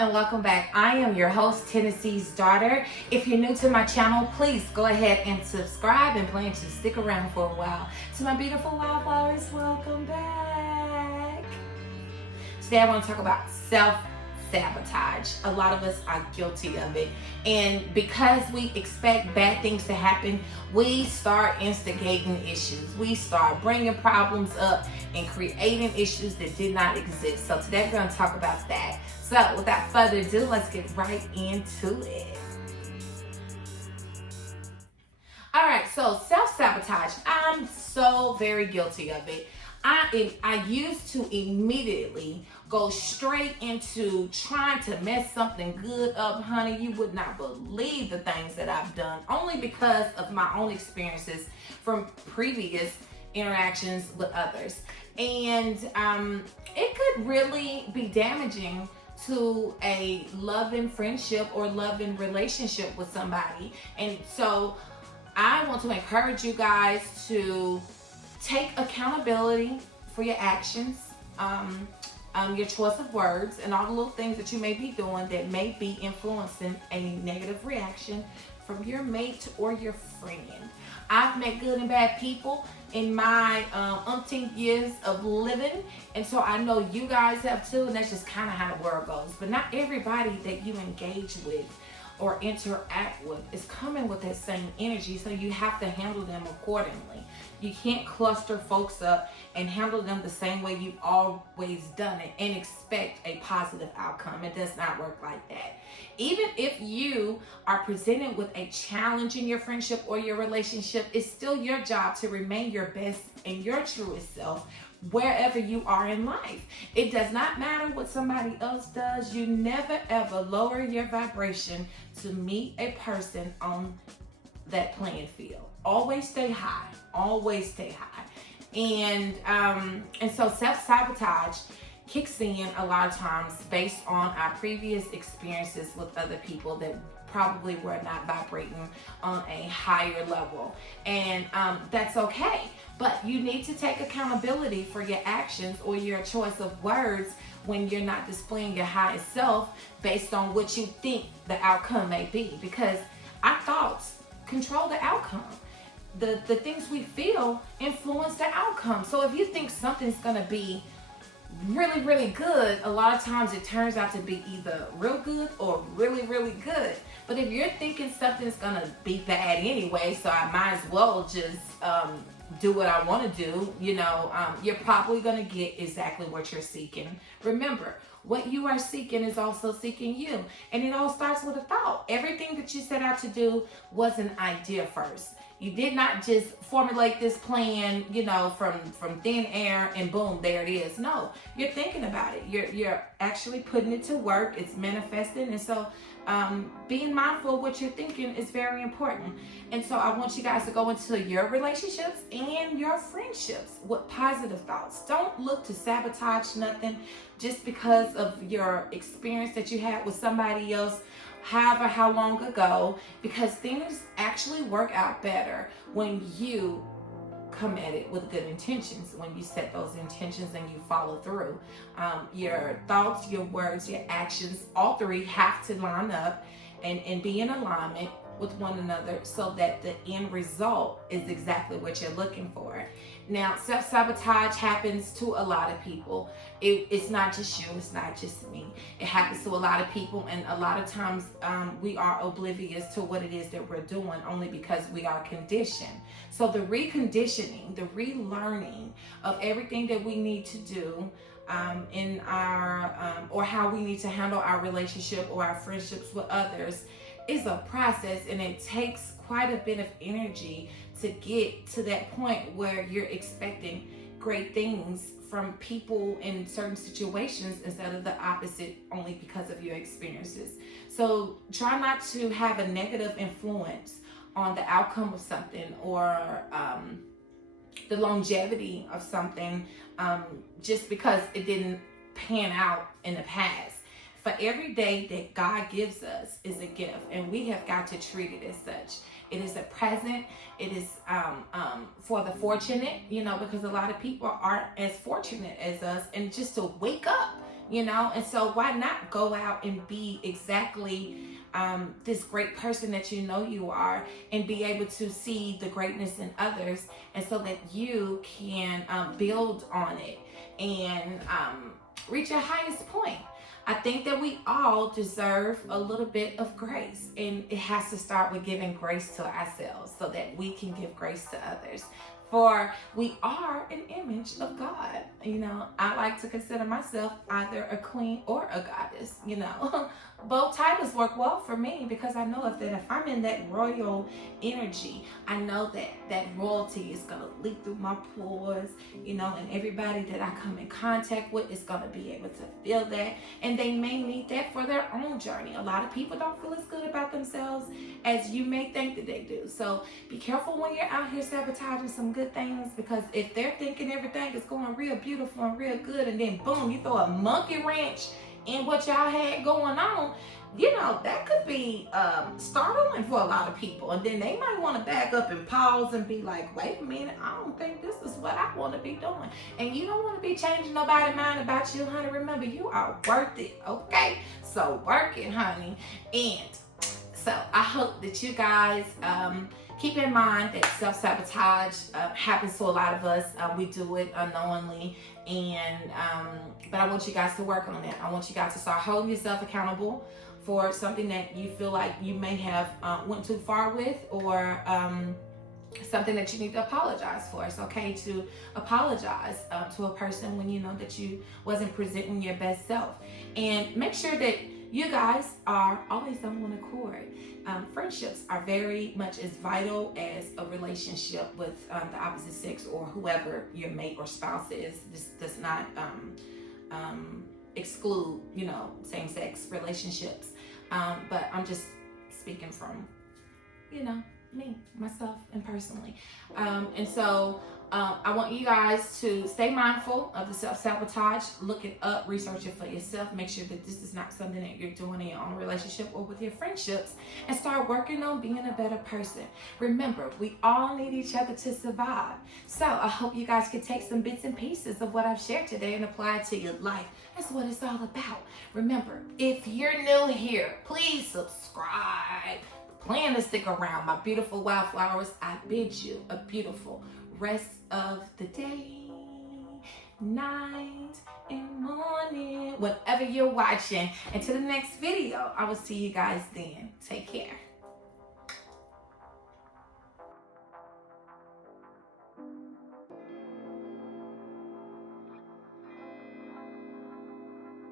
and welcome back. I am your host, Tennessee's Daughter. If you're new to my channel, please go ahead and subscribe and plan to stick around for a while. To my beautiful wildflowers, welcome back. Today I want to talk about self-sabotage. A lot of us are guilty of it. And because we expect bad things to happen, we start instigating issues. We start bringing problems up and creating issues that did not exist. So today we're going to talk about that. So without further ado, let's get right into it. All right, so self-sabotage. I'm so very guilty of it. I used to immediately go straight into trying to mess something good up, honey. You would not believe the things that I've done, only because of my own experiences from previous interactions with others. And it could really be damaging to a loving friendship or loving relationship with somebody. And so I want to encourage you guys to take accountability for your actions, your choice of words, and all the little things that you may be doing that may be influencing a negative reaction from your mate or your friend. I've met good and bad people in my umpteen years of living, and so I know you guys have too, and that's just kind of how the world goes. But not everybody that you engage with or interact with is coming with that same energy, so you have to handle them accordingly. You can't cluster folks up and handle them the same way you've always done it and expect a positive outcome. It does not work like that. Even if you are presented with a challenge in your friendship or your relationship, it's still your job to remain your best and your truest self wherever you are in life. It does not matter what somebody else does. You never ever lower your vibration to meet a person on that playing field. Always stay high. Always stay high. And so self-sabotage kicks in a lot of times based on our previous experiences with other people that probably were not vibrating on a higher level. And that's okay. But you need to take accountability for your actions or your choice of words when you're not displaying your highest self based on what you think the outcome may be. Because our thoughts control the outcome. The things we feel influence the outcome. So if you think something's gonna be really, really good, a lot of times it turns out to be either real good or really, really good. But if you're thinking something's gonna be bad anyway, so I might as well just do what I want to do, you're probably gonna get exactly what you're seeking. Remember, what you are seeking is also seeking you. And it all starts with a thought. Everything that you set out to do was an idea first. You did not just formulate this plan, from thin air and boom, there it is. No, you're thinking about it. You're actually putting it to work. It's manifesting. And so being mindful of what you're thinking is very important. And so I want you guys to go into your relationships and your friendships with positive thoughts. Don't look to sabotage nothing just because of your experience that you had with somebody else, however how long ago, because things actually work out better when you come at it with good intentions, when you set those intentions and you follow through. Your thoughts, your words, your actions, all three have to line up and be in alignment with one another so that the end result is exactly what you're looking for. Now, self-sabotage happens to a lot of people. It's not just you, it's not just me. It happens to a lot of people, and a lot of times we are oblivious to what it is that we're doing only because we are conditioned. So the reconditioning, the relearning of everything that we need to do in our, or how we need to handle our relationship or our friendships with others is a process, and it takes quite a bit of energy to get to that point where you're expecting great things from people in certain situations instead of the opposite only because of your experiences. So try not to have a negative influence on the outcome of something or the longevity of something just because it didn't pan out in the past. For every day that God gives us is a gift, and we have got to treat it as such. It is a present. It is for the fortunate, because a lot of people aren't as fortunate as us. And just to wake up you know? And so why not go out and be exactly this great person that you know you are, and be able to see the greatness in others, and so that you can build on it and reach your highest point. I think that we all deserve a little bit of grace, and it has to start with giving grace to ourselves so that we can give grace to others. For we are an image of God. You know, I like to consider myself either a queen or a goddess, you know. Both titles work well for me, because I know if I'm in that royal energy, I know that that royalty is going to leak through my pores, you know, and everybody that I come in contact with is going to be able to feel that, and they may need that for their own journey. A lot of people don't feel as good about themselves as you may think that they do. So be careful when you're out here sabotaging some good things, because if they're thinking everything is going real beautiful and real good, and then boom, you throw a monkey wrench in what y'all had going on, you know, that could be startling for a lot of people. And then they might want to back up and pause and be like, wait a minute, I don't think this is what I want to be doing. And you don't want to be changing nobody's mind about you, honey. Remember, you are worth it, okay? So work it, honey. And so I hope that you guys keep in mind that self-sabotage happens to a lot of us. We do it unknowingly. And but I want you guys to work on that. I want you guys to start holding yourself accountable for something that you feel like you may have went too far with, or something that you need to apologize for. It's okay to apologize to a person when you know that you wasn't presenting your best self. And make sure that you guys are always on one accord. Friendships are very much as vital as a relationship with the opposite sex, or whoever your mate or spouse is. This does not exclude, you know, same-sex relationships. But I'm just speaking from, you know, me, myself, and personally. And so I want you guys to stay mindful of the self-sabotage. Look it up, research it for yourself. Make sure that this is not something that you're doing in your own relationship or with your friendships, and start working on being a better person. Remember, we all need each other to survive. So I hope you guys can take some bits and pieces of what I've shared today and apply it to your life. That's what it's all about. Remember, if you're new here, please subscribe. Plan to stick around. My beautiful wildflowers, I bid you a beautiful rest of the day, night, and morning, whatever you're watching. Until the next video, I will see you guys then. Take care.